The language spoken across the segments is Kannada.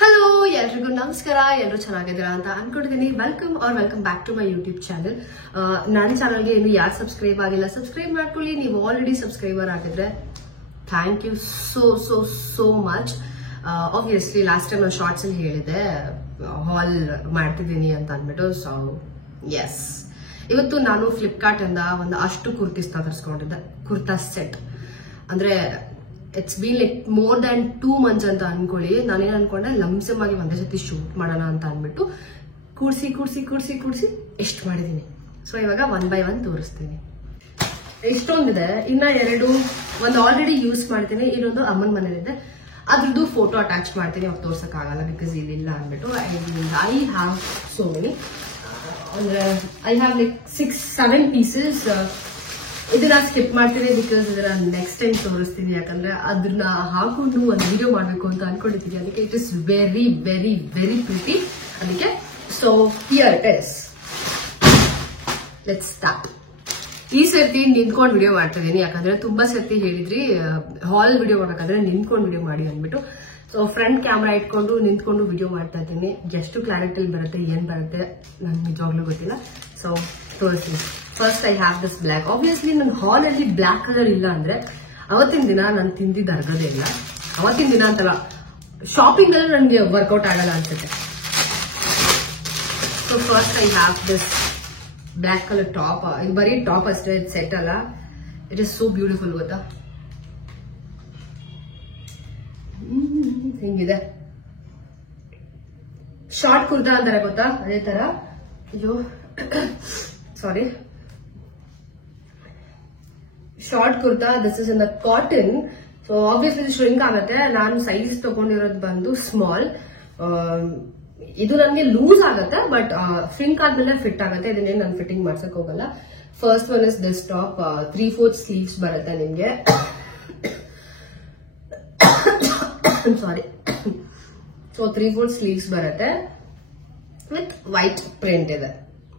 ಹಲೋ ಎಲ್ರಿಗೂ ನಮಸ್ಕಾರ. ಎಲ್ಲರೂ ಚೆನ್ನಾಗಿದ್ದೀರಾ ಅಂತ ಅನ್ಕೊಂಡಿದ್ದೀನಿ. Welcome back to my YouTube channel. ನನ್ನ ಚಾನಲ್ಗೆ ಇನ್ನು ಯಾರು ಸಬ್ಸ್ಕ್ರೈಬ್ ಆಗಿಲ್ಲ ಸಬ್ಸ್ಕ್ರೈಬ್ ಮಾಡ್ಕೊಳ್ಳಿ. ನೀವು ಆಲ್ರೆಡಿ ಸಬ್ಸ್ಕ್ರೈಬರ್ ಆಗಿದ್ರೆ thank you so much. Obviously last time ನಾನು ಶಾರ್ಟ್ಸ್ ಅಲ್ಲಿ ಹೇಳಿದೆ ಹಾಲ್ ಮಾಡ್ತಿದ್ದೀನಿ ಅಂತ ಅಂದ್ಬಿಟ್ಟು. ಸೊ ಎಸ್, ಇವತ್ತು ನಾನು ಫ್ಲಿಪ್ಕಾರ್ಟ್ ಇಂದ ಒಂದು ಅಷ್ಟು ಕುರ್ತೀಸ್ ತರಿಸ್ಕೊಂಡಿದ್ದೆ. ಕುರ್ತಾ ಸೆಟ್ ಅಂದ್ರೆ it's been like more than 2 months ಅಂತ ಅನ್ಕೊಳ್ಳಿ. ನಾನೇನ್ ಅನ್ಕೊಂಡೆ ಲಂಸಮ್ ಆಗಿ ಒಂದೇ ಸತಿ ಶೂಟ್ ಮಾಡೋಣ ಅಂತ ಅಂದ್ಬಿಟ್ಟು ಕೂಡ್ಸಿ ಎಷ್ಟು ಮಾಡಿದೀನಿ. ಸೊ ಇವಾಗ 1 by 1 ತೋರಿಸ್ತೀನಿ. ಎಷ್ಟೊಂದಿದೆ, ಇನ್ನ ಒಂದು ಆಲ್ರೆಡಿ ಯೂಸ್ ಮಾಡ್ತೀನಿ, ಇನ್ನೊಂದು ಅಮ್ಮನ ಮನೇಲಿದೆ. ಅದ್ರದ್ದು ಫೋಟೋ ಅಟ್ಯಾಚ್ ಮಾಡ್ತೀನಿ, ಅವಾಗ ತೋರ್ಸಕ್ ಆಗಲ್ಲ ಬಿಕಾಸ್ ಇಲ್ಲಿಲ್ಲ ಅಂದ್ಬಿಟ್ಟು. ಐ ಹ್ಯಾವ್ ಸೋ ಮೆನಿ, ಅಂದ್ರೆ ಐ ಹ್ಯಾವ್ ಲೈಕ್ 6-7 ಪೀಸಸ್. ಇದನ್ನ ಸ್ಕಿಪ್ ಮಾಡ್ತೀನಿ ಬಿಕಾಸ್ ಇದನ್ನ ನೆಕ್ಸ್ಟ್ ಟೈಮ್ ತೋರಿಸ್ತೀನಿ. ಯಾಕಂದ್ರೆ ಅದನ್ನ ಹಾಕೊಂಡು ಒಂದು ವಿಡಿಯೋ ಮಾಡ್ಬೇಕು ಅಂತ ಅನ್ಕೊಂಡಿದ್ದೀನಿ. ಅದಕ್ಕೆ it is very very very pretty. ಅದಕ್ಕೆ so here it is. Let's start. ಈ ಸರ್ತಿ ನಿಂತ್ಕೊಂಡು ವಿಡಿಯೋ ಮಾಡ್ತಾ ಇದೀನಿ, ಯಾಕಂದ್ರೆ ತುಂಬಾ ಸರ್ತಿ ಹೇಳಿದ್ರಿ ಹಾಲ್ ವಿಡಿಯೋ ಮಾಡ್ಬೇಕಾದ್ರೆ ನಿಂತ್ಕೊಂಡು ವಿಡಿಯೋ ಮಾಡಿ ಅಂದ್ಬಿಟ್ಟು. ಸೊ ಫ್ರಂಟ್ ಕ್ಯಾಮ್ರಾ ಇಟ್ಕೊಂಡು ನಿಂತ್ಕೊಂಡು ವಿಡಿಯೋ ಮಾಡ್ತಾ ಇದ್ದೀನಿ. ಎಷ್ಟು ಕ್ಲಾರಿಟಿ ಬರುತ್ತೆ ಏನ್ ಬರುತ್ತೆ ನನ್ಗೆ ನಿಜವಾಗ್ಲೂ ಗೊತ್ತಿಲ್ಲ. ಸೊ ತೋರಿಸ್ತೀನಿ. First I have this black. Obviously ನನ್ನ ಹಾಲ್ ಅಲ್ಲಿ ಬ್ಲ್ಯಾಕ್ ಕಲರ್ ಇಲ್ಲ ಅಂದ್ರೆ ಅವತ್ತಿನ ದಿನ ನಾನು ತಿಂದಿದ್ದ ಅರ್ಗದೇ ಇಲ್ಲ. ಅವತ್ತಿನ ದಿನ ಅಂತಲ್ಲ, ಶಾಪಿಂಗ್ ಅಲ್ಲಿ ನನಗೆ ವರ್ಕೌಟ್ ಆಗಲ್ಲ ಅನ್ಸುತ್ತೆ. So first I have this black colour top. ಇದು ಬರೀ ಟಾಪ್ ಅಷ್ಟೇ, ಸೆಟ್ ಅಲ್ಲ. ಇಟ್ ಇಸ್ ಸೋ ಬ್ಯೂಟಿಫುಲ್ ಗೊತ್ತಾ, ಹಿಂಗಿದೆ. ಶಾರ್ಟ್ ಕುರ್ತಾ ಅಂತಾರೆ ಗೊತ್ತಾ, ಅದೇ ತರ. ಅಯ್ಯೋ sorry, short kurta. This is in the cotton. So obviously shrink ಆಗುತ್ತೆ. ನಾನು ಸೈಜ್ ತಗೊಂಡಿರೋದು ಬಂದು ಸ್ಮಾಲ್. ಇದು ನನಗೆ ಲೂಸ್ ಆಗುತ್ತೆ, ಬಟ್ ಶ್ರಿಂಕ್ ಆದ್ಮೇಲೆ ಫಿಟ್ ಆಗುತ್ತೆ. ಇದನ್ನೇ ನಾನು ಫಿಟ್ಟಿಂಗ್ ಮಾಡ್ಸಕ್ ಹೋಗಲ್ಲ. First one is this top. 3/4 sleeves ಬರುತ್ತೆ ನಿಮ್ಗೆ. ಸಾರಿ. ಸೊ 3/4 ಸ್ಲೀವ್ಸ್ ಬರುತ್ತೆ ವಿತ್ ವೈಟ್ ಪ್ರಿಂಟ್ ಇದೆ.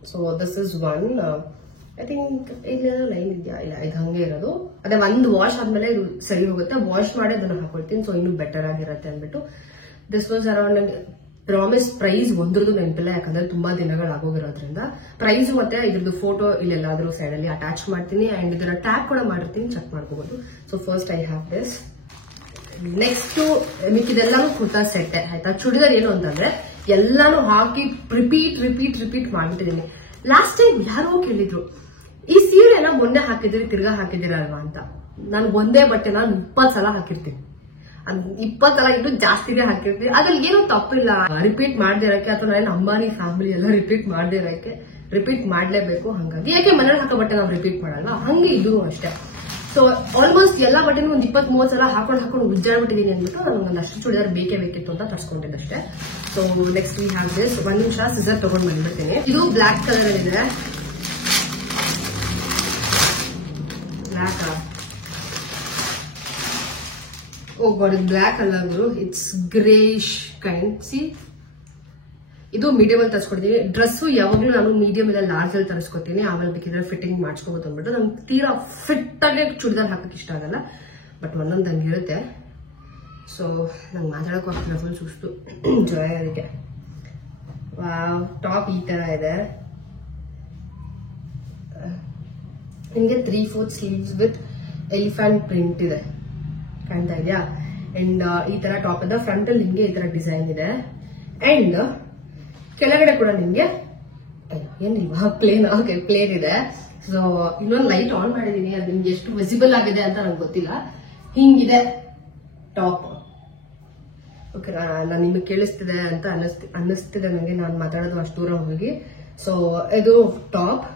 So this is one. I think ಇಲ್ಲೇನೋ ಲೈನ್ ಇದೆಯಾ? ಇಲ್ಲ, ಇದು ಹಂಗೆ ಇರೋದು. ಅದೇ ಒಂದು ವಾಶ್ ಆದ್ಮೇಲೆ ಇದು ಸರಿ ಹೋಗುತ್ತೆ. ವಾಶ್ ಮಾಡಿ ಅದನ್ನ ಹಾಕೊಳ್ತೀನಿ, ಸೊ ಇನ್ನೂ ಬೆಟರ್ ಆಗಿರುತ್ತೆ ಅಂದ್ಬಿಟ್ಟು. ದಿಸ್ ವಾಸ್ ಅರೌಂಡ್, ನನಗೆ ಪ್ರಾಮಿಸ್ ಪ್ರೈಸ್ ಒಂದ್ರದ್ದು ನೆನಪಿಲ್ಲ, ಯಾಕಂದ್ರೆ ತುಂಬಾ ದಿನಗಳಾಗೋಗಿರೋದ್ರಿಂದ. ಪ್ರೈಸ್ ಮತ್ತೆ ಇದ್ರದ್ದು ಫೋಟೋ ಇಲ್ಲೆಲ್ಲಾದ್ರೂ ಸೈಡ್ ಅಲ್ಲಿ ಅಟ್ಯಾಚ್ ಮಾಡ್ತೀನಿ. ಅಂಡ್ ಇದನ್ನ ಟ್ಯಾಗ್ ಕೂಡ ಮಾಡಿರ್ತೀನಿ, ಚೆಕ್ ಮಾಡ್ಕೋಬಹುದು. So first I have this. Next ಮಿಕ್ಕಿದೆಲ್ಲಾನು ಕುರ್ತಾ ಸೆಟ್ ಆಯ್ತಾ. ಚೂಡಿದಾರ್ ಏನು ಅಂತಂದ್ರೆ ಎಲ್ಲಾನು ಹಾಕಿ ರಿಪೀಟ್ ಮಾಡ್ಬಿಟ್ಟಿದ್ದೀನಿ. ಲಾಸ್ಟ್ ಟೈಮ್ ಯಾರೋ ಕೇಳಿದ್ರು, ಈ ಸೀರೆನ ಮೊನ್ನೆ ಹಾಕಿದಿರಿ ತಿರ್ಗಾ ಹಾಕಿದಿರಲ್ವಾ ಅಂತ. ನಾನು ಒಂದೇ ಬಟ್ಟೆನ 20 ಸಲ ಹಾಕಿರ್ತೀನಿ. 20 ಸಲ ಇನ್ನೂ ಜಾಸ್ತಿಗೆ ಹಾಕಿರ್ತೀನಿ. ಅದ್ರಲ್ಲಿ ಏನೋ ತಪ್ಪಿಲ್ಲ ರಿಪೀಟ್ ಮಾಡದೇ ಇರಕ್ಕೆ, ಅಥವಾ ನಾನು ಅಂಬಾನಿ ಫ್ಯಾಮಿಲಿ ಎಲ್ಲ ರಿಪೀಟ್ ಮಾಡದೇ ಇರಕ್ಕೆ. ರಿಪೀಟ್ ಮಾಡ್ಲೇಬೇಕು. ಹಂಗಾಗಿ ಯಾಕೆ ಮನೇಲಿ ಹಾಕೋ ಬಟ್ಟೆ ನಾವು ರಿಪೀಟ್ ಮಾಡಲ್ವಾ, ಹಂಗೆ ಇದು ಅಷ್ಟೇ. ಸೊ ಆಲ್ಮೋಸ್ಟ್ ಎಲ್ಲಾ ಬಟ್ಟೆನೂ ಒಂದು 20-30 ಸಲ ಹಾಕೊಂಡು ಉಜ್ಜಾಡ್ಬಿಟ್ಟಿದ್ದೀನಿ ಅಂದ್ಬಿಟ್ಟು ನನಗೆ ಒಂದಷ್ಟು ಚೂಡಿದಾರ್ ಬೇಕಿತ್ತು ಅಂತ ತರ್ಸ್ಕೊಂಡಿದ್ದಷ್ಟೇ. So next we have this. 1 ನಿಮಿಷ ಸಿಸರ್ ತಗೊಂಡ್ ಬಂದ್ಬಿಡ್ತೀನಿ. ಇದು ಬ್ಲಾಕ್ ಕಲರ್ ಇದೆ. ಬ್ಲಾಕ್, ಓ ಗಾಡ್, ಇದು ಬ್ಲಾಕ್ ಅಲ್ಲ ಗುರು, ಇಟ್ಸ್ ಗ್ರೇಶ್ ಕೈಂಡ್. ಸಿ, ಇದು ಮೀಡಿಯಂ ಅಲ್ಲಿ ತರಿಸ್ಕೊಡ್ತೀನಿ. ಡ್ರೆಸ್ ಯಾವಾಗ್ಲೂ ನಾನು ಮೀಡಿಯಂ ಇಲ್ಲ ಲಾರ್ಜ್ ಅಲ್ಲಿ ತರಿಸ್ಕೊತೀನಿ. ಆಮೇಲೆ ಬೇಕಿದ್ರೆ ಫಿಟ್ಟಿಂಗ್ ಮಾಡ್ಸ್ಕೋಬಹುದು ಅಂದ್ಬಿಟ್ಟು. ನಮ್ಗೆ ತೀರಾ ಫಿಟ್ ಆಗಿ ಚೂಡಿದಾರ್ ಹಾಕಕ್ ಇಷ್ಟ ಆಗಲ್ಲ, ಬಟ್ ಒಂದೊಂದು ಹಂಗಿರುತ್ತೆ. ಸೊ ನಂಗೆ ಮಾತಾಡಕ್ ಹೋಗ್ತಿಲ್ಲ, ಫುಲ್ ಸುಸ್ತು ಜ್ವರ. ಅದಕ್ಕೆ ವಾವ್, ಟಾಪ್ ಈ ತರ ಇದೆ. ನಿಮ್ಗೆ 3/4 ಸ್ಲೀವ್ಸ್ ವಿತ್ ಎಲಿಫೆಂಟ್ ಪ್ರಿಂಟ್ ಇದೆ, ಕಾಣ್ತಾ ಇದೆಯಾ? ಅಂಡ್ ಈ ತರ ಟಾಪ್ ಇದೆ. ಫ್ರಂಟ್ ಅಲ್ಲಿ ನಿಮ್ಗೆ ಈ ತರ ಡಿಸೈನ್ ಇದೆ. ಅಂಡ್ ಕೆಳಗಡೆ ಕೂಡ ನಿಮ್ಗೆ ಏನಿಲ್ವಾ, ಪ್ಲೇನ್. ಓಕೆ, ಪ್ಲೇನ್ ಇದೆ. ಸೊ ಇನ್ನೊಂದು ಲೈಟ್ ಆನ್ ಮಾಡಿದೀನಿ, ಅದು ನಿಮ್ಗೆ ಎಷ್ಟು ವಿಸಿಬಲ್ ಆಗಿದೆ ಅಂತ ನಂಗೆ ಗೊತ್ತಿಲ್ಲ. ಹಿಂಗಿದೆ ಟಾಪ್. ಓಕೆ, ನಾನು ನಿಮಗೆ ಕೇಳಿಸ್ತಿದೆ ಅಂತ ಅನ್ನಿಸ್ತಿದೆ ನನಗೆ, ನಾನು ಮಾತಾಡೋದು ಅಷ್ಟು ದೂರ ಹೋಗಿ. ಸೊ ಇದು ಟಾಪ್.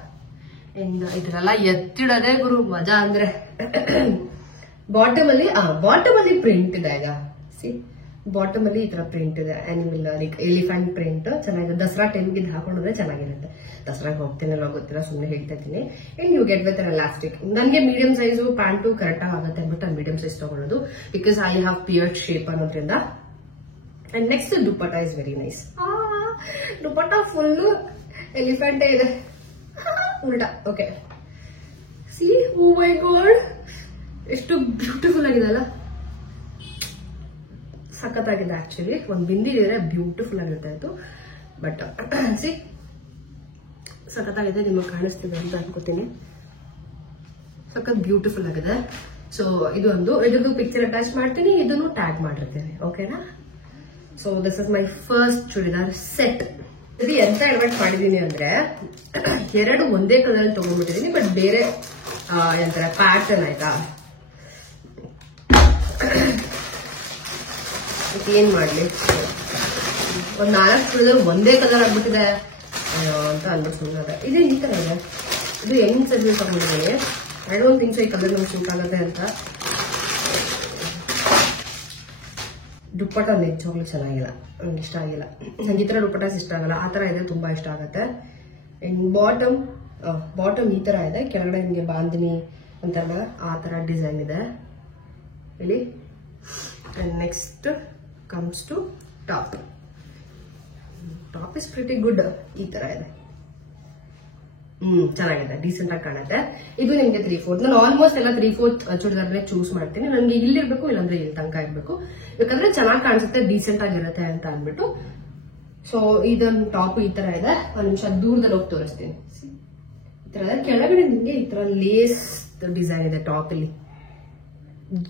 ಅಂಡ್ ಇದನ್ನೆಲ್ಲ ಎತ್ತಿಡೋದೇ ಗುರು ಮಜಾ. ಅಂದ್ರೆ ಬಾಟಮ್ ಅಲ್ಲಿ ಪ್ರಿಂಟ್ ಇದೆ. ಈಗ ಸಿ, ಬಾಟಮ್ ಅಲ್ಲಿ ಈ ತರ ಪ್ರಿಂಟ್ ಇದೆ, ಆನಿಮಲ್ ಲೈಕ್ ಎಲಿಫೆಂಟ್ ಪ್ರಿಂಟ್. ಚೆನ್ನಾಗಿದೆ. ದಸರಾ ಟೈಮ್ಗೆ ಇದು ಹಾಕೊಂಡ್ರೆ ಚೆನ್ನಾಗಿರುತ್ತೆ. ದಸರಾಗೆ ಹೋಗ್ತೀನಲ್ಲ ಗೊತ್ತಿಲ್ಲ, ಸುಮ್ಮನೆ ಹೇಳ್ತಾ ಇದ್ದೀನಿ. And you get with elastic. ನನಗೆ ಮೀಡಿಯಂ ಸೈಜು ಪ್ಯಾಂಟು ಕರೆಕ್ಟ್ ಆಗುತ್ತೆ ಅಂದ್ಬಿಟ್ಟು ನಾನು ಮೀಡಿಯಂ ಸೈಜ್ ತಗೊಳ್ಳೋದು, because I have pear shape ಅನ್ನೋದ್ರಿಂದ. And next dupatta is very nice. Dupatta full elephant ಇದೆ, ಉಲ್ಟಾ. Okay, see, oh my god, ಎಷ್ಟು ಬ್ಯೂಟಿಫುಲ್ ಆಗಿದೆ ಅಲ್ಲ. ಸಖತ್ತಾಗಿದೆ ಆಕ್ಚುಲಿ. ಒಂದು ಬಿಂದಿದ್ರೆ ಬ್ಯೂಟಿಫುಲ್ ಆಗಿರುತ್ತೆ ಇದು. ಬಟ್ ಸಿ ಸಖತ್ತಾಗಿದೆ, ನಿಮಗೆ ಕಾಣಿಸ್ತಿದೆ ಅಂತ ಅನ್ಕೋತೀನಿ. ಸಖತ್ ಬ್ಯೂಟಿಫುಲ್ ಆಗಿದೆ. ಸೊ ಇದು ಒಂದು, ಇದ್ರದ್ದು ಪಿಕ್ಚರ್ ಅಟ್ಯಾಚ್ ಮಾಡ್ತೀನಿ, ಇದನ್ನು ಟ್ಯಾಗ್ ಮಾಡಿರ್ತೀನಿ. ಓಕೆನಾ? So this is my first churidar set. ಇದು ಎಂತ ಎಡ್ವರ್ಟ್ ಮಾಡಿದೀನಿ ಅಂದ್ರೆ, 2 ಒಂದೇ ಕಲರ್ ತಗೊಂಡ್ಬಿಟ್ಟಿದೀನಿ, ಬಟ್ ಬೇರೆ ಎಂತಾರೆ ಪ್ಯಾಟರ್ನ್. ಆಯ್ತಾ? ಏನ್ ಮಾಡ್ಲಿ, ಒಂದ್ 4 ಚೂಡಿದಾರ್ ಒಂದೇ ಕಲರ್ ಆಗ್ಬಿಟ್ಟಿದೆ ಅಂತ ಅನ್ಬಿಟ್ಟು ಸುಮ್ಮನೆ. ಇದು ಈ ತರ ಇದೆ. ಇದು ಹೆಂಗ್ ಸರಿ ತಗೊಂಡಿದ್ದೀನಿ. ಐ ಡೋಂಟ್ ಥಿಂಕ್ ಸೊ ಈ ಕಲರ್ ನಮ್ಗೆ ಸೂಟ್ ಆಗುತ್ತೆ ಅಂತ. ದುಪ್ಪಟ್ಟ ನಿಜವಾಗ್ಲೂ ಚೆನ್ನಾಗಿಲ್ಲ, ನಂಗೆ ಇಷ್ಟ ಆಗಿಲ್ಲ. ನಂಗೆ ಈ ತರ ದುಪ್ಪಟ್ಟಾಸ್ ಇಷ್ಟ ಆಗಲ್ಲ. ಆ ತರ ಇದೆ, ತುಂಬಾ ಇಷ್ಟ ಆಗುತ್ತೆ. ಅಂಡ್ ಬಾಟಮ್ ಈ ತರ ಇದೆ, ಕೆಳಗಡೆ ನಿಮಗೆ ಬಾಂದಿನಿ ಅಂತಾರಲ್ಲ ಆ ತರ ಡಿಸೈನ್ ಇದೆ ಇಲ್ಲಿ. And next comes to top. Top is pretty good. ಈ ತರ ಇದೆ, ಚೆನ್ನಾಗಿದೆ, ಡೀಸೆಂಟ್ ಆಗಿ ಕಾಣುತ್ತೆ. ಇದು ನಿಮ್ಗೆ 3/4. ನಾನು ಆಲ್ಮೋಸ್ಟ್ ಎಲ್ಲ 3/4 ಚೂಡಿದಾರ್ನೇ ಚೂಸ್ ಮಾಡ್ತೀನಿ. ನನಗೆ ಇಲ್ಲಿರ್ಬೇಕು, ಇಲ್ಲಾಂದ್ರೆ ಇಲ್ಲಿ ತನಕ ಇರ್ಬೇಕು, ಯಾಕಂದ್ರೆ ಚೆನ್ನಾಗಿ ಕಾಣಿಸುತ್ತೆ, ಡೀಸೆಂಟ್ ಆಗಿರುತ್ತೆ ಅಂತ ಅಂದ್ಬಿಟ್ಟು. ಸೊ ಇದೊಂದು ಟಾಪ್ ಈ ತರ ಇದೆ. ಒಂದ್ ನಿಮಿಷ ದೂರದಲ್ಲಿ ಹೋಗಿ ತೋರಿಸ್ತೀನಿ. ಈ ತರ ಇದೆ. ಕೆಳಗಡೆ ನಿಮ್ಗೆ ಈ ತರ ಲೇಸ್ ಡಿಸೈನ್ ಇದೆ ಟಾಪ್ ಇಲ್ಲಿ.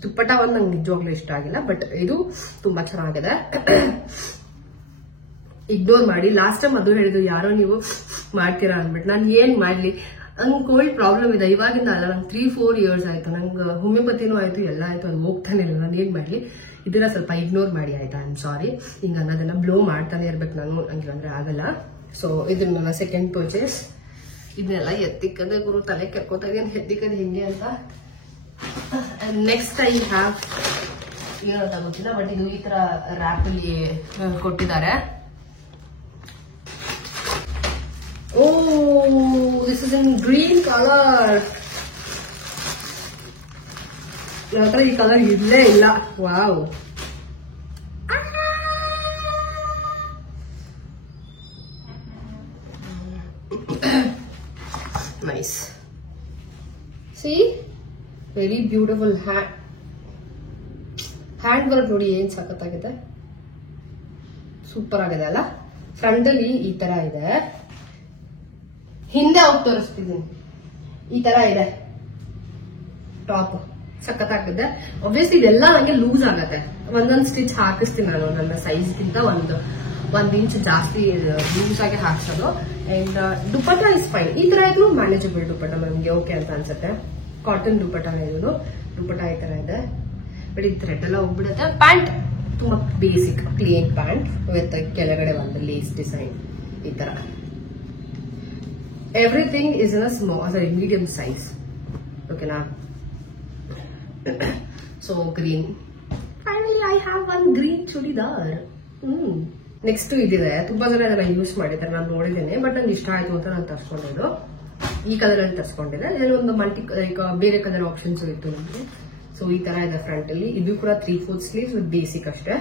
ದುಪ್ಪಟ್ಟ ಒಂದು ನಂಗೆ ನಿಜವಾಗ್ಲೂ ಇಷ್ಟ ಆಗಿಲ್ಲ, ಬಟ್ ಇದು ತುಂಬಾ ಚೆನ್ನಾಗಿದೆ. ಇಗ್ನೋರ್ ಮಾಡಿ. ಲಾಸ್ಟ್ ಟೈಮ್ ಅದು ಹೇಳಿದ್ರು, ಯಾರೋ ನೀವು ಮಾಡ್ತೀರಾ ಅಂದ್ಬಿಟ್ಟು. ನಾನು ಏನ್ ಮಾಡ್ಲಿ, ನಂಗೆ ಕೋಲ್ಡ್ ಪ್ರಾಬ್ಲಮ್ ಇದೆ ಇವಾಗಿಂದ ಅಲ್ಲ, ನಂಗೆ 3-4 ಇಯರ್ಸ್ ಆಯ್ತು. ನಂಗೆ ಹೋಮಿಯೋಪತಿನೂ ಆಯ್ತು, ಎಲ್ಲ ಆಯ್ತು, ಅದು ಹೋಗ್ತಾನೆ ಇಲ್ಲ. ನಾನು ಏನ್ ಮಾಡ್ಲಿ, ಇದನ್ನ ಸ್ವಲ್ಪ ಇಗ್ನೋರ್ ಮಾಡಿ ಆಯ್ತಾ. I am sorry. ಹಿಂಗ ಅನ್ನೋದನ್ನ ಬ್ಲೋ ಮಾಡ್ತಾನೆ ಇರ್ಬೇಕು ನಾನು, ಹಂಗೆ ಅಂದ್ರೆ ಆಗಲ್ಲ. ಸೊ ಇದು ನನ್ನ ಸೆಕೆಂಡ್ ಪರ್ಚೇಸ್. ಇದನ್ನೆಲ್ಲ ಎತ್ತಿಕ್ಕದೆ ಗುರು ತಲೆ ಕೆರ್ಕೋತಾ ಇದೀನಿ, ಎತ್ತಿಕ್ಕದೆ ಹಿಂಗೆ ಅಂತ. ನೆಕ್ಸ್ಟ್ ಐ ಹ್ಯಾವ್ ಏನಂತ ಗೊತ್ತಿಲ್ಲ, ಬಟ್ ಇದು ಈ ತರ ರ್ಯಾಪ್ ಅಲ್ಲಿ ಕೊಟ್ಟಿದ್ದಾರೆ. Oh, this is in green color. ನನ್ನ ಹತ್ರ ಈ ಕಲರ್ ಇಲ್ಲೇ ಇಲ್ಲ. Wow, nice. C very beautiful hand work ನೋಡಿ, ಏನ್ ಸಖತ್ತಾಗಿದೆ, ಸೂಪರ್ ಆಗಿದೆ ಅಲ್ಲ. ಫ್ರಂಟ್ ಅಲ್ಲಿ ಈ ತರ ಇದೆ, ಹಿಂದೆ ಹೋಗಿ ತೋರಿಸ್ತಿದ್ದೀನಿ. ಈ ತರ ಇದೆ ಟಾಪ್, ಸಖತ್ತಾಗಿದೆ. ಆಬ್ವಿಯಸ್ಲಿ ಇದೆಲ್ಲ ನಂಗೆ ಲೂಸ್ ಆಗತ್ತೆ. ಒಂದೊಂದು ಸ್ಟಿಚ್ ಹಾಕಿಸ್ತೀನಿ ನಾನು ನನ್ನ ಸೈಜ್ಗಿಂತ ಒಂದ್ ಇಂಚ್ ಜಾಸ್ತಿ ಲೂಸ್ ಆಗಿ ಹಾಕ್ಸೋದು. And dupatta is fine. ಈ ತರ ಇದ್ರು ಮ್ಯಾನೇಜಬಲ್ ದುಪ್ಪಟ್ಟ ನಮ್ಗೆ ಓಕೆ ಅಂತ ಅನ್ಸುತ್ತೆ. ಕಾಟನ್ ದುಪ್ಪಟ್ಟನೇ ಇರೋದು. ದುಪ್ಪಟ್ಟ ಈ ತರ ಇದೆ, ಬಟ್ ಈ ಥ್ರೆಡ್ ಎಲ್ಲ ಹೋಗ್ಬಿಡುತ್ತೆ. ಪ್ಯಾಂಟ್ ತುಂಬಾ ಬೇಸಿಕ್ ಪ್ಲೇನ್ ಪ್ಯಾಂಟ್ ವಿತ್ ಕೆಳಗಡೆ ಒಂದು ಲೇಸ್ ಡಿಸೈನ್ ಈ ತರ. Everything is in a small medium size. ಓಕೆನಾ? So green, finally I have one green churidar. Next ಇದಿದೆ, ತುಂಬಾ ಜನ ಇದನ್ನ ಯೂಸ್ ಮಾಡಿದ್ದಾರೆ, ನಾನು ನೋಡಿದ್ದೇನೆ, ಬಟ್ ನಂಗೆ ಇಷ್ಟ ಆಯ್ತು ಅಂತ ನಾನು ತರ್ಸ್ಕೊಂಡಿದ್ದು. ಈ ಕಲರ್ ಅಲ್ಲಿ ತರ್ಸ್ಕೊಂಡಿದ್ದೆ. ಇದರಲ್ಲಿ ಒಂದು ಬೇರೆ ಕಲರ್ ಆಪ್ಷನ್ಸ್ ಇತ್ತು ನಮಗೆ. ಸೊ ಈ ತರ ಇದೆ ಫ್ರಂಟ್ ಅಲ್ಲಿ. ಇದು ಕೂಡ 3/4 ಸ್ಲೀವ್ಸ್ ವಿತ್ ಬೇಸಿಕ್ ಅಷ್ಟೇ.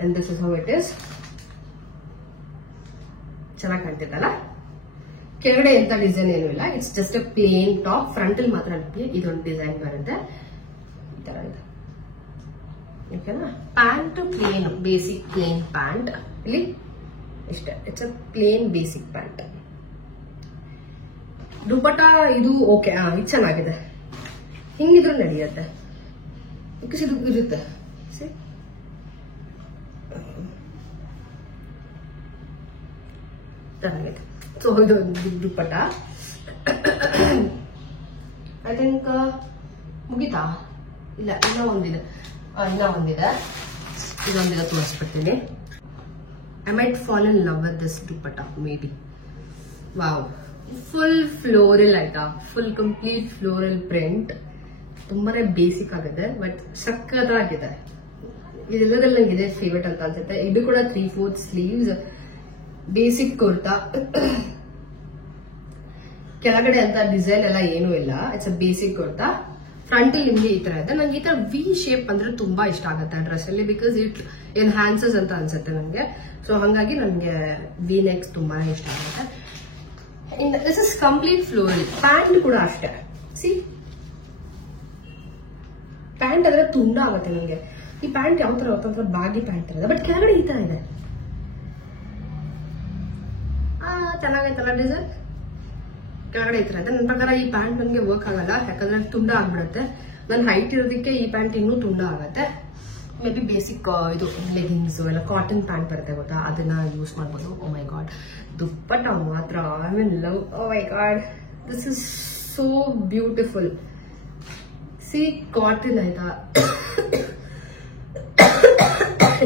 And this is how it is. ಚೆನ್ನಾಗಿ ಕಾಣ್ತಿದ್ದಲ್ಲ. ಕೆಳಗಡೆ ಎಂತ ಡಿಸೈನ್ ಏನು ಇಲ್ಲ, it's just a plain top. Front ಅಲ್ಲಿ ಮಾತ್ರ ನಮಗೆ ಇದೊಂದು ಡಿಸೈನ್ ಬರುತ್ತೆ. ಈ ತರ ಇದೆ. ಓಕೆನಾ? Pant plain, basic plain pant ಇಲ್ಲಿ ಇಷ್ಟೇ. It's a plain basic pant. Dupatta ಇದು ಓಕೆ, ಇದು ಚೆನ್ನಾಗಿದೆ. ಹಿಂಗಿದ್ರು ನಡೆಯುತ್ತೆ, ಬಿಕಾಸ್ ಇದು ಇರುತ್ತೆ. ಚೆನ್ನಾಗಿದೆ. ಸೊ ಇದು ದುಪ್ಪಟ್ಟ. ಐ ಥಿಂಕ್ ಮುಗಿತಾ? ಇಲ್ಲ, ಇನ್ನೂ ಒಂದಿದೆ. ಇದೊಂದಿದೆ ತೋರಿಸ್ಬಿಡ್ತೀನಿ. I might fall in love with this dupatta maybe. Wow, full floral ಆಯ್ತಾ, ಫುಲ್ ಕಂಪ್ಲೀಟ್ ಫ್ಲೋರಲ್ ಪ್ರಿಂಟ್. ತುಂಬಾನೇ ಬೇಸಿಕ್ ಆಗಿದೆ, ಬಟ್ ಸಕ್ಕತ್ತಾಗಿದೆ. ಇದೆಲ್ಲದಲ್ಲಿ ನಂಗೆ ಇದೆ ಫೇವ್ರೇಟ್ ಅಂತ ಅನ್ಸುತ್ತೆ. ಇದು ಕೂಡ 3/4 ಸ್ಲೀವ್ಸ್ ಬೇಸಿಕ್ ಕುರ್ತಾ. ಕೆಳಗಡೆ ಅಂತ ಡಿಸೈನ್ ಎಲ್ಲ ಏನೂ ಇಲ್ಲ, it's a basic kurta. Front ಅಲ್ಲಿ ನಿಮ್ಗೆ ಈ ತರ ಇದೆ. ನಂಗೆ ಈ ತರ ವಿ ಶೇಪ್ ಅಂದ್ರೆ ತುಂಬಾ ಇಷ್ಟ ಆಗುತ್ತೆ ಡ್ರೆಸ್ ಅಲ್ಲಿ, ಬಿಕಾಸ್ ಇಟ್ ಎನ್ಹ್ಯಾನ್ಸಸ್ ಅಂತ ಅನ್ಸುತ್ತೆ ನಂಗೆ. ಸೊ ಹಂಗಾಗಿ ನನಗೆ ವಿ ನೆಕ್ಸ್ ತುಂಬಾ ಇಷ್ಟ ಆಗುತ್ತೆ. This is complete floral. Pant ಕೂಡ ಅಷ್ಟೇ. ಸಿ, ಪ್ಯಾಂಟ್ ಆದ್ರೆ ತುಂಡ ಆಗುತ್ತೆ ನನಗೆ. ಈ ಪ್ಯಾಂಟ್ ಯಾವ ತರ ಒಂಥರ ಬಾಗಿ ಪ್ಯಾಂಟ್ ತರ ಇದೆ, ಬಟ್ ಕೆಳಗಡೆ ಈ ತರ ಇದೆ. ಚೆನ್ನಾಗೈತಲ್ಲ ಡಿಸೈನ್. ಕೆಳಗಡೆ ಈ ತರ ಇದೆ. ನನ್ನ ಪ್ರಕಾರ ಈ ಪ್ಯಾಂಟ್ ನನಗೆ ವರ್ಕ್ ಆಗಲ್ಲ, ಯಾಕಂದ್ರೆ ತುಂಡ ಆಗ್ಬಿಡುತ್ತೆ. ನನ್ನ ಹೈಟ್ ಇರೋದಕ್ಕೆ ಈ ಪ್ಯಾಂಟ್ ಇನ್ನೂ ತುಂಡ ಆಗತ್ತೆ. ಮೇ ಬಿ ಬೇಸಿಕ್ ಇದು ಲೆಗಿಂಗ್ಸ್ ಎಲ್ಲ ಕಾಟನ್ ಪ್ಯಾಂಟ್ ಬರುತ್ತೆ ಗೊತ್ತಾ, ಅದನ್ನ ಯೂಸ್ ಮಾಡ್ಬೋದು. ಓ ಮೈ ಗಾಡ್, ದುಪ್ಪಟ್ಟ ಮಾತ್ರ I mean love. Oh my god, this is so beautiful. See cotton ಆಯ್ತಾ,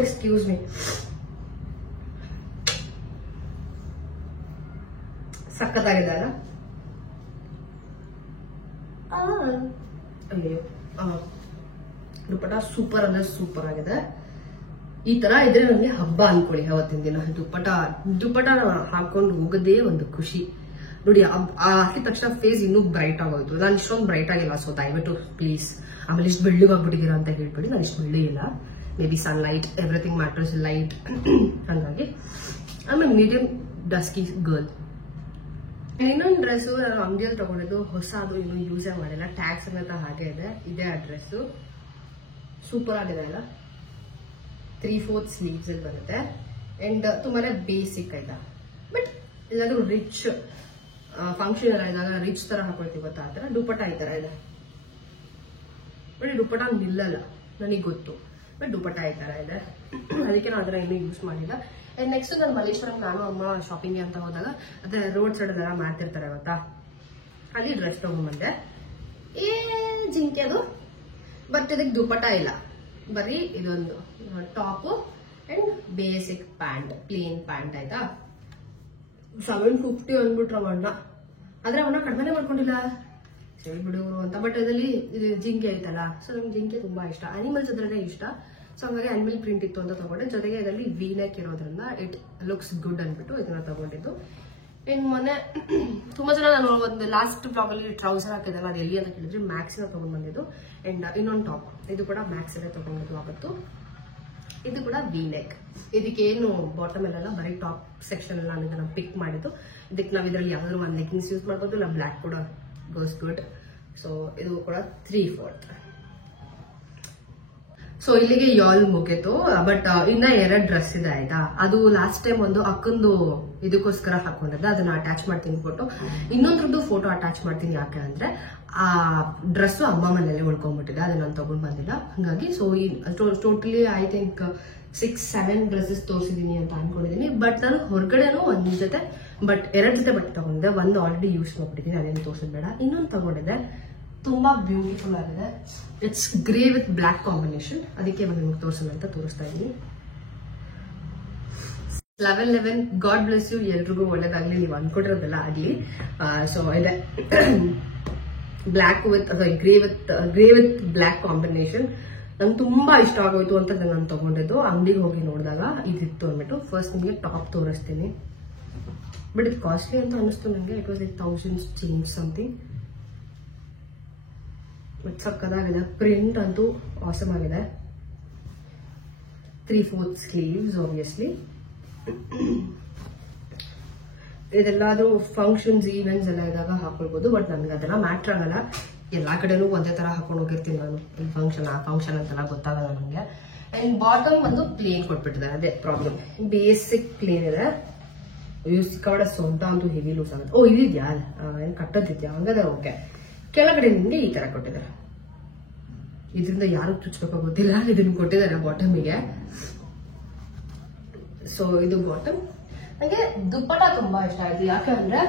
ಎಕ್ಸ್ಕ್ಯೂಸ್ ಮೀ, ಸಖತ್ತಾಗಿದೆ ಅಲ್ಲ. ಅಯ್ಯೋ, ದುಪ್ಪಟ ಸೂಪರ್ ಅಂದ್ರೆ ಸೂಪರ್ ಆಗಿದೆ. ಈ ತರ ಇದ್ರೆ ನನಗೆ ಹಬ್ಬ ಅನ್ಕೊಳ್ಳಿ ಅವತ್ತಿನ ದಿನ. ದುಪ್ಪಟ ಹಾಕೊಂಡು ಹೋಗೋದೇ ಒಂದು ಖುಷಿ ನೋಡಿ. ಹಾಕಿದ ತಕ್ಷಣ ಫೇಸ್ ಇನ್ನೂ ಬ್ರೈಟ್ ಆಗೋಯ್ತು. ನಾನು ಇಷ್ಟೊಂದು ಬ್ರೈಟ್ ಆಗಿಲ್ಲ, ಸೊ ದಯವಿಟ್ಟು ಪ್ಲೀಸ್ ಆಮೇಲೆ ಇಷ್ಟು ಬೆಳ್ಳಗಾಗ್ಬಿಟ್ಟಿದ್ದೀರಾ ಅಂತ ಹೇಳ್ಬೇಡಿ. ನಾನು ಇಷ್ಟು ಬೆಳ್ಳಿ ಇಲ್ಲ, may be sunlight, everything matters, light, ಹಂಗಾಗಿ ಆಮೇಲೆ ಮೀಡಿಯಂ ಡಸ್ಕಿ ಗರ್ಲ್. ಇನ್ನೊಂದು ಡ್ರೆಸ್ಸು ನಾನು ಅಂಗಡಿಯಲ್ಲಿ ತಗೊಂಡಿದ್ದು, ಹೊಸ ಅದು ಇನ್ನೂ ಯೂಸೇ ಮಾಡಿಲ್ಲ, ಟ್ಯಾಗ್ ಸಮೇತ ಹಾಗೆ ಇದೆ. ಇದೇ ಆ ಡ್ರೆಸ್ಸು ಸೂಪರ್ ಆಗಿದೆ ಅಲ್ಲ. 3/4 ಸ್ಲೀವ್ಸ್ ಅಲ್ಲಿ ಬರುತ್ತೆ ಅಂಡ್ ತುಂಬಾನೇ ಬೇಸಿಕ್ ಆಯ್ತಾ. ಬಟ್ ಎಲ್ಲಾದ್ರೂ ರಿಚ್ ಫಂಕ್ಷನ್ ಎಲ್ಲ ಇದ್ದಾಗ ರಿಚ್ ತರ ಹಾಕೊಳ್ತೀವಿ ಗೊತ್ತಾ, ಆ ತರ ದುಪ್ಪಟ ಈ ತರ ಇದೆ. ಬಟ್ ದುಪ್ಪಟ ನಿಲ್ಲಲ್ಲ, ನನಗೆ ಗೊತ್ತು. ಬಟ್ ದುಪ್ಪಟ ಈ ತರ ಇದೆ, ಅದಕ್ಕೆ ನಾನು ಅದನ್ನ ಇನ್ನೂ ಯೂಸ್ ಮಾಡಿಲ್ಲ. ಅಂಡ್ ನೆಕ್ಸ್ಟ್ ನಾನು ಮಲ್ಲೇಶ್ವರಂ ನಾನು ಅಮ್ಮ ಶಾಪಿಂಗ್ ಅಂತ ಹೋದಾಗ ಅದೇ ರೋಡ್ ಸೈಡ್ ಎಲ್ಲ ಮಾಡ್ತಿರ್ತಾರೆ ಗೊತ್ತಾ, ಅಲ್ಲಿ ಡ್ರೆಸ್ ತಗೊಂಡ್ಬಂದೆ. ಜಿಂಕೆ ಅದು, ಬಟ್ ಇದಕ್ಕೆ ದುಪ್ಪಟ ಇಲ್ಲ, ಬರೀ ಇದೊಂದು top and basic pant, plane pant ಆಯ್ತಾ. 750 ಅಂದ್ಬಿಟ್ರ ಅವನ್ನ, ಆದ್ರೆ ಅವನ್ನ ಕಡಿಮೆ ಮಾಡ್ಕೊಂಡಿಲ್ಲ, ಸರಿ ಬಿಡುವರು ಅಂತ. ಬಟ್ ಅದರಲ್ಲಿ ಜಿಂಕೆ ಐತಲ್ಲ, ಸೊ ನಂಗೆ ಜಿಂಕೆ ತುಂಬಾ ಇಷ್ಟ, ಅನಿಮಲ್ಸ್ ಅದ್ರದೇ ಇಷ್ಟ. ಸೊ ಹಂಗಾಗಿ ಅನಿಮಲ್ ಪ್ರಿಂಟ್ ಇತ್ತು ಅಂತ ತಗೊಂಡೆ. ಜೊತೆಗೆ ಇದರಲ್ಲಿ ವಿ-ನೆಕ್ ಇರೋದ್ರಿಂದ ಇಟ್ ಲುಕ್ಸ್ ಗುಡ್ ಅಂದ್ಬಿಟ್ಟು ಇದನ್ನ ತಗೊಂಡಿದ್ದು. ಇನ್ ಮೊನ್ನೆ ತುಂಬಾ ಜನ ನಾನು ಒಂದು ಲಾಸ್ಟ್ ಬ್ಲಾಗ್ ಅಲ್ಲಿ ಟ್ರೌಸರ್ ಹಾಕಿದಲ್ಲ, ಅದು ಎಲ್ಲಿ ಅಂತ ಕೇಳಿದ್ರೆ ಮ್ಯಾಕ್ಸ್ ತಗೊಂಡ್ ಬಂದಿದ್ದು. ಅಂಡ್ ಇನ್ನೊಂದು ಟಾಪ್, ಇದು ಕೂಡ ಮ್ಯಾಕ್ಸ್ ಅಲ್ಲೇ ತಗೊಂಡಿದ್ದು ಅವತ್ತು. ಇದು ಕೂಡ ವಿ-ನೆಕ್. ಇದಕ್ಕೇನು ಬಾಟಮ್ ಎಲ್ಲ ಬರೀ ಟಾಪ್ ಸೆಕ್ಷನ್ ಎಲ್ಲ ನಾನು ಇದನ್ನ ಪಿಕ್ ಮಾಡಿದ್ದು. ಇದಕ್ಕೆ ನಾವು ಇದರಲ್ಲಿ ಯಾವ್ದಾದ್ರು ಒಂದು ಲೆಗಿನ್ಸ್ ಯೂಸ್ ಮಾಡ್ಬೋದು, ಇಲ್ಲ ಬ್ಲ್ಯಾಕ್ ಕೂಡ ಗೋಸ್ ಗುಡ್. ಸೊ ಇದು ಕೂಡ 3/4. ಸೊ ಇಲ್ಲಿಗೆ ಯಾಲ್ ಮುಗಿತು. ಬಟ್ ಇನ್ನ 2 ಡ್ರೆಸ್ ಇದೆ ಆಯ್ತಾ. ಅದು ಲಾಸ್ಟ್ ಟೈಮ್ ಒಂದು ಅಕ್ಕಂದು ಇದಕ್ಕೋಸ್ಕರ ಹಾಕೊಂಡಿದ್ದೆ, ಅದನ್ನ ಅಟ್ಯಾಚ್ ಮಾಡ್ತೀನಿ ಫೋಟೋ. ಇನ್ನೊಂದ್ರದ್ದು ಫೋಟೋ ಅಟ್ಯಾಚ್ ಮಾಡ್ತೀನಿ, ಯಾಕೆ ಅಂದ್ರೆ ಆ ಡ್ರೆಸ್ ಅಮ್ಮ ಮನೇಲಿ ಉಳ್ಕೊಂಡ್ಬಿಟ್ಟಿದೆ, ಅದನ್ನ ನಾನು ತಗೊಂಡ್ ಬಂದಿಲ್ಲ. ಹಂಗಾಗಿ ಸೊ ಈ ಟೋಟಲಿ ಐ ಥಿಂಕ್ 6-7 ಡ್ರೆಸ್ಸಸ್ ತೋರಿಸಿದೀನಿ ಅಂತ ಅನ್ಕೊಂಡಿದೀನಿ. ಬಟ್ ನಾನು ಹೊರಗಡೆನೂ ಒಂದ್ ಜೊತೆ, ಬಟ್ 2 ಜೊತೆ ಬಟ್ಟೆ ತಗೊಂಡಿದ್ದೆ. ಒಂದು ಆಲ್ರೆಡಿ ಯೂಸ್ ಮಾಡ್ಬಿಟ್ಟಿದ್ದೀನಿ, ಅದೇನು ತೋರಿಸೋದು ಬೇಡ. ಇನ್ನೊಂದು ತಗೊಂಡಿದ್ದೆ, ತುಂಬಾ ಬ್ಯೂಟಿಫುಲ್ ಆಗಿದೆ. It's grey with black combination, ಅದಕ್ಕೆ ಇವಾಗ ನಿಮ್ಗೆ ತೋರಿಸೋಣ ಅಂತ ತೋರಿಸ್ತಾ ಇದ್ದೀನಿ. 11 ಗಾಡ್ ಬ್ಲೆಸ್ ಯು, ಎಲ್ರಿಗೂ ಒಳ್ಳೇದಾಗ್ಲಿ, ನೀವು ಅನ್ಕೊಟ್ಟಿರೋದೆಲ್ಲ ಆಗ್ಲಿ. ಸೊ ಇದೆ black with grey with black combination. ನಂಗೆ ತುಂಬಾ ಇಷ್ಟ ಆಗೋಯ್ತು ಅಂತ ನಾನು ತಗೊಂಡಿದ್ದು. ಅಂಗಡಿಗೆ ಹೋಗಿ ನೋಡಿದಾಗ ಇದಿತ್ತು ಅಂದ್ಬಿಟ್ಟು ಫಸ್ಟ್ ನಿಮಗೆ ಟಾಪ್ ತೋರಿಸ್ತೀನಿ. ಬಟ್ ಇದು ಕಾಸ್ಟ್ಲಿ ಅಂತ ಅನಿಸ್ತು ನನಗೆ. It was like 1000 change something. But ಸಕ್ಕದಾಗಿದೆ, ಪ್ರಿಂಟ್ ಅಂತೂ ಆಸಮ್ ಆಗಿದೆ. 3/4 ಸ್ಲೀವ್ಸ್ ಆಬ್ವಿಯಸ್ಲಿ. ಇದೆಲ್ಲಾದ್ರೂ ಫಂಕ್ಷನ್ಸ್ ಈವೆಂಟ್ಸ್ ಎಲ್ಲ ಇದ್ದಾಗ ಹಾಕೊಳ್ಬಹುದು. ಬಟ್ ನನ್ಗೆ ಅದೆಲ್ಲ ಮ್ಯಾಟ್ರ್ ಆಗಲ್ಲ, ಎಲ್ಲಾ ಕಡೆನೂ ಒಂದೇ ತರ ಹಾಕೊಂಡು ಹೋಗಿರ್ತೀನಿ ನಾನು. ಈ ಫಂಕ್ಷನ್ ಆ ಫಂಕ್ಷನ್ ಅಂತೆಲ್ಲ ಗೊತ್ತಾಗಲ್ಲ ನನಗೆ. ಅಂಡ್ ಬಾಟಮ್ ಒಂದು ಪ್ಲೇನ್ ಕೊಟ್ಬಿಟ್ಟಿದ್ದಾರೆ, ಅದೇ ಪ್ರಾಬ್ಲಮ್. ಬೇಸಿಕ್ ಪ್ಲೇನ್ ಇದೆ. ಸಿಕ್ಕಾಡ ಸೊಂಟ ಅಂತೂ ಹೆವಿ ಲೂಸ್ ಆಗುತ್ತೆ. ಓ ಇದಿದ್ಯಾ, ಏನ್ ಕಟ್ಟೋದಿದ್ಯಾ, ಹಂಗಾದ್ರೆ ಓಕೆ. ಕೆಳಗಡೆ ನಿಮ್ಗೆ ಈ ತರ ಕೊಟ್ಟಿದ್ದಾರೆ. ಇದರಿಂದ ಯಾರು ಚುಚ್ಚಬೇಕೋ ಗೊತ್ತಿಲ್ಲ, ಇದನ್ನ ಕೊಟ್ಟಿದ್ದಾರೆ ಬಾಟಮಿಗೆ. ಸೊ ಇದು ಬಾಟಮ್. ನನಗೆ ದುಪ್ಪಟ ತುಂಬಾ ಇಷ್ಟ ಆಯ್ತು, ಯಾಕಂದ್ರೆ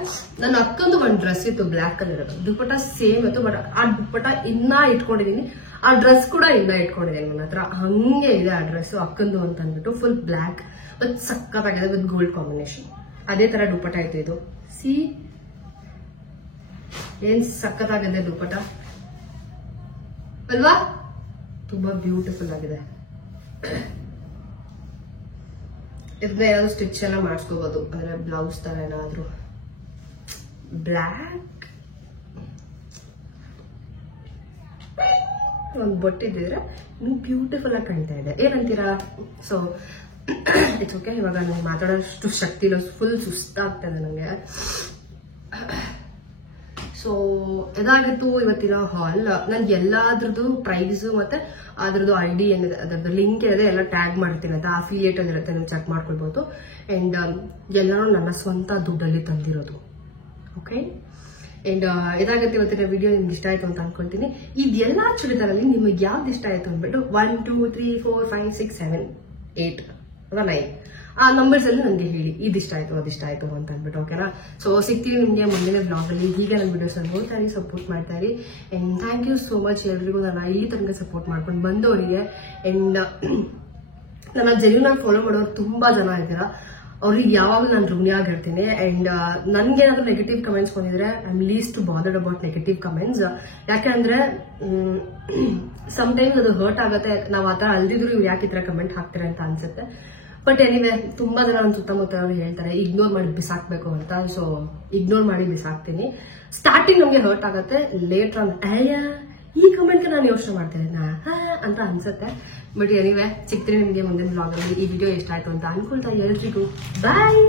ನನ್ನ ಅಕ್ಕಂದು ಒಂದು ಡ್ರೆಸ್ ಇತ್ತು ಬ್ಲಾಕ್ ಕಲರ್, ದುಪ್ಪಟ ಸೇಮ್ ಇತ್ತು. ಬಟ್ ಆ ದುಪ್ಪಟ ಇನ್ನ ಇಟ್ಕೊಂಡಿದೀನಿ, ಆ ಡ್ರೆಸ್ ಕೂಡ ಇನ್ನ ಇಟ್ಕೊಂಡಿದ್ದೀನಿ ನನ್ನ ಹತ್ರ. ಹಂಗೆ ಇದೆ ಆ ಡ್ರೆಸ್ ಅಕ್ಕಂದು ಅಂತ ಅಂದ್ಬಿಟ್ಟು, ಫುಲ್ ಬ್ಲಾಕ್ ವಿತ್ ಸಕ್ಕತ್ತಾಗಿದೆ ವಿತ್ ಗೋಲ್ಡ್ ಕಾಂಬಿನೇಷನ್. ಅದೇ ತರ ದುಪ್ಪಟ ಇತ್ತು ಇದು. ಸಿ ಏನ್ ಸಕ್ಕತ್ತಾಗಿದೆ ದುಪ್ಪಟ ಅಲ್ವಾ, ತುಂಬಾ ಬ್ಯೂಟಿಫುಲ್ ಆಗಿದೆ. ಇದನ್ನ ಏನಾದ್ರು ಸ್ಟಿಚ್ ಎಲ್ಲ ಮಾಡಿಸ್ಕೋಬಹುದು, ಅಂದ್ರೆ ಬ್ಲೌಸ್ ತರ ಏನಾದ್ರು. ಬ್ಲಾಕ್ ಒಂದು ಬೊಟ್ಟಿದ್ರೆ ಇನ್ನು ಬ್ಯೂಟಿಫುಲ್ ಆಗಿ ಕಾಣ್ತಾ ಇದೆ. ಏನಂತೀರಾ? So it's okay. ಇವಾಗ ನಂಗೆ ಮಾತಾಡೋಷ್ಟು ಶಕ್ತಿ ಇಲ್ಲ, ಫುಲ್ ಸುಸ್ತಾಗ್ತಾ ಇದೆ ನಂಗೆ. ಸೊ ಇದಾಗಿತ್ತು ಇವತ್ತಿನ ಹಾಲ್. ನನ್ಗೆ ಎಲ್ಲಾದ್ರದ್ದು ಪ್ರೈಸ್ ಮತ್ತೆ ಅದ್ರದ್ದು ID ಏನಿದೆ ಅದ್ರದ್ದು ಲಿಂಕ್ ಏನಿದೆ ಎಲ್ಲ ಟ್ಯಾಗ್ ಮಾಡ್ತೀನಿ ಅಂತ, ಅಫಿಲಿಯೇಟ್ ಇರುತ್ತೆ, ನೀವು ಚೆಕ್ ಮಾಡ್ಕೊಳ್ಬಹುದು. ಅಂಡ್ ಎಲ್ಲರೂ ನನ್ನ ಸ್ವಂತ ದುಡ್ಡಲ್ಲಿ ತಂದಿರೋದು. ಓಕೆ, ಅಂಡ್ ಇದಾಗತ್ತೆ ಇವತ್ತಿನ ವಿಡಿಯೋ. ನಿಮ್ಗೆ ಇಷ್ಟ ಆಯ್ತು ಅಂತ ಅನ್ಕೊಂತೀನಿ. ಇದೆಲ್ಲಾ ಚೂಡಿದಾರಲ್ಲಿ ನಿಮಗೆ ಯಾವ್ದು ಇಷ್ಟ ಆಯ್ತು ಅಂದ್ಬಿಟ್ಟು 1 2 3 4 5 6 7 8 ಅಥವಾ 9 ಆ ನಂಬರ್ಸ್ ಅಲ್ಲಿ ನನಗೆ ಹೇಳಿ, ಇದಿಷ್ಟ ಆಯ್ತು ಅದಿಷ್ಟ ಆಯ್ತು ಅಂತ ಅಂದ್ಬಿಟ್ಟು. ಓಕೆನಾ? ಸೊ ಸಿಗ್ತೀವಿ ನಿಮ್ಗೆ ಮುಂದಿನ ಬ್ಲಾಗ್ ಅಲ್ಲಿ. ಹೀಗೆ ನನ್ನ ವಿಡಿಯೋಸ್ ನೋಡ್ತಾ ಇರಿ, ಸಪೋರ್ಟ್ ಮಾಡ್ತಾ ಇರಿ. And thank you so much ಎಲ್ರಿಗೂ ನನ್ನ ಇಲ್ಲಿ ತನಕ ಸಪೋರ್ಟ್ ಮಾಡ್ಕೊಂಡು ಬಂದವರಿಗೆ. ಅಂಡ್ ನನ್ನ ಜೆನ್ಯೂನ್ ಫಾಲೋ ಮಾಡೋರು ತುಂಬಾ ಜನ ಇದ್ದೀರಾ, ಅವ್ರಿಗೆ ಯಾವಾಗಲೂ ನಾನು ಋಣಿಯಾಗಿರ್ತೀನಿ. ಅಂಡ್ ನನ್ಗೇನಾದ್ರೂ ನೆಗೆಟಿವ್ ಕಮೆಂಟ್ಸ್ ಬಂದಿದ್ರೆ I am list bothered about negative comments. ಯಾಕಂದ್ರೆ ಸಮ್ಟೈಮ್ಸ್ ಅದು ಹರ್ಟ್ ಆಗುತ್ತೆ. ನಾವು ಆ ತರ ಅಲ್ದಿದ್ರು ಇವ್ರು ಯಾಕೆ ಈ ತರ ಕಮೆಂಟ್ ಹಾಕ್ತಾರೆ ಅಂತ ಅನ್ಸುತ್ತೆ. ಬಟ್ ಎನಿವೆ, ತುಂಬಾ ಜನ ನನ್ನ ಸುತ್ತಮುತ್ತ ಅವರು ಹೇಳ್ತಾರೆ ಇಗ್ನೋರ್ ಮಾಡಿ ಬಿಸಾಕ್ಬೇಕು ಅಂತ. ಸೊ ಇಗ್ನೋರ್ ಮಾಡಿ ಬಿಸಾಕ್ತೀನಿ. ಸ್ಟಾರ್ಟಿಂಗ್ ನಮ್ಗೆ ಹರ್ಟ್ ಆಗುತ್ತೆ, ಲೇಟರ್ ಈ ಕಮೆಂಟ್ಗೆ ನಾನು ಯೋಚನೆ ಮಾಡ್ತೇನೆ ಅಂತ ಅನ್ಸುತ್ತೆ. ಬಟ್ ಎನಿವೆ, ಸಿಗ್ತೀನಿ ನಿಮಗೆ ಮುಂದಿನ ಬ್ಲಾಗ್ ಅಲ್ಲಿ. ಈ ವಿಡಿಯೋ ಎಷ್ಟಾಯ್ತು ಅಂತ ಅನ್ಕೊಳ್ತಾ ಎಲ್ರಿಗೂ ಬಾಯ್.